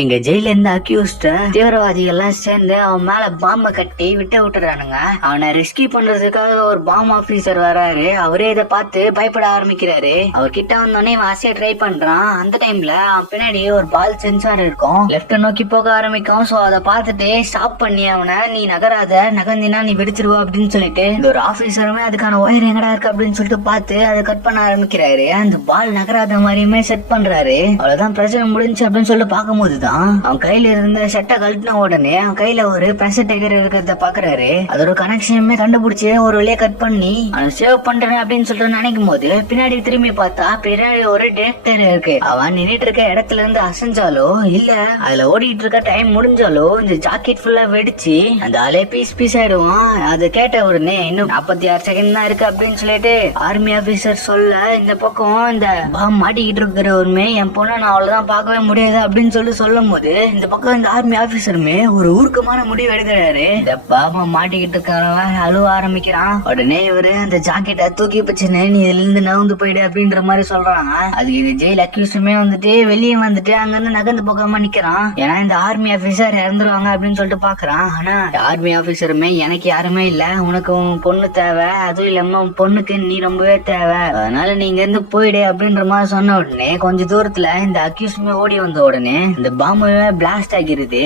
எங்க ஜெயில இருந்த அக்யூஸ்ட தீவிரவாதிகள் எல்லாம் சேர்ந்து அவன் மேல பாம்ப கட்டி விட்டுறானுங்க. அவனை ரெஸ்கியூ பண்றதுக்காக ஒரு பாம் ஆபீசர் வராரு. அவரே இதை பார்த்து பயப்பட ஆரம்பிக்கிறாரு. அவர் கிட்ட வந்தோடனே ஆசையா ட்ரை பண்றான். அந்த டைம்ல அவன் பின்னாடி ஒரு பால் சென்சார் இருக்கும். லெப்ட் நோக்கி போக ஆரம்பிக்கும். சோ அதை பார்த்துட்டு ஸ்டாப் பண்ணி அவனை நீ நகராத, நகர்ந்தினா நீ வெடிச்சிருவா அப்படின்னு சொல்லிட்டு இந்த ஒரு ஆபீசருமே அதுக்கான ஒயர் எங்கடா இருக்கு அப்படின்னு சொல்லிட்டு பார்த்து அதை கட் பண்ண ஆரம்பிக்கிறாரு. அந்த பால் நகராத மாதிரியுமே செட் பண்றாரு. அவ்வளவுதான் பிரச்சனை முடிஞ்சு அப்படின்னு சொல்லிட்டு பார்க்கும்போது அவன் கையில இருந்த சட்டை கழட்டின உடனே அவன் கையில ஒரு பிரஷர் டேக்கர் இருக்கிறத பாக்குறாரு. அதோட கனெக்ஷனுமே கண்டுபிடிச்சு ஒரு வழியா கட் பண்ணி அவன் சேவ் பண்றேன் அப்படின்னு சொல்லிட்டு நினைக்கும் போது பின்னாடி திரும்பி பார்த்தா பின்னாடி ஒரு டிரெக்டர் இருக்கு. அவன் நின்றுட்டு இருக்க இடத்துல இருந்து அசைஞ்சாலோ இல்ல அதுல ஓடிட்டு இருக்க டைம் முடிஞ்சாலோ இந்த ஜாக்கெட் ஃபுல்லா வெடிச்சு அந்த ஆளே பீஸ் ஆயிடுவான். அது கேட்ட உடனே இன்னும் 46 செகண்ட் தான் இருக்கு அப்படின்னு சொல்லிட்டு ஆர்மி ஆபீசர் சொல்ல இந்த பக்கம் இந்த பாம் மாட்டிக்கிட்டு இருக்கிறவருமே என் பொண்ணை நான் அவ்வளவுதான் பார்க்கவே முடியாது அப்படின்னு சொல்லும் போது இந்த பக்கம் இந்த ஆர்மி ஆபீசருமே ஒரு ஊர்க்கமான முடிவு எடுக்கிறாரு. இந்த பாபா மாட்டிக்கிட்டு இருக்கான் அழுவ ஆரம்பிக்கிறான். உடனே இவரு அந்த ஜாக்கெட்டை தூக்கி வச்சுன்னு நீ இதுல இருந்து நகர்ந்து போயிடு அப்படின்ற மாதிரி சொல்றாங்க. அதுக்கு இந்த ஜெயில் அக்யூஸுமே வந்துட்டு வெளியே வந்துட்டு அங்க இருந்து நகர்ந்து போகாம நிக்கிறான். ஏன்னா இந்த ஆர்மி ஆபீசர் இறந்துருவாங்க அப்படின்னு சொல்லிட்டு பாக்குறான். ஆனா ஆர்மி ஆபீசருமே எனக்கு யாருமே இல்ல, உனக்கு உன் பொண்ணு தேவை, அதுவும் இல்லாம உன் பொண்ணுக்கு நீ ரொம்பவே தேவை, அதனால நீங்க இருந்து போயிடு அப்படின்ற மாதிரி சொன்ன உடனே கொஞ்ச தூரத்துல இந்த அக்யூஸுமே ஓடி வந்த உடனே இந்த பாம்பு பிளாஸ்ட் ஆகிருது.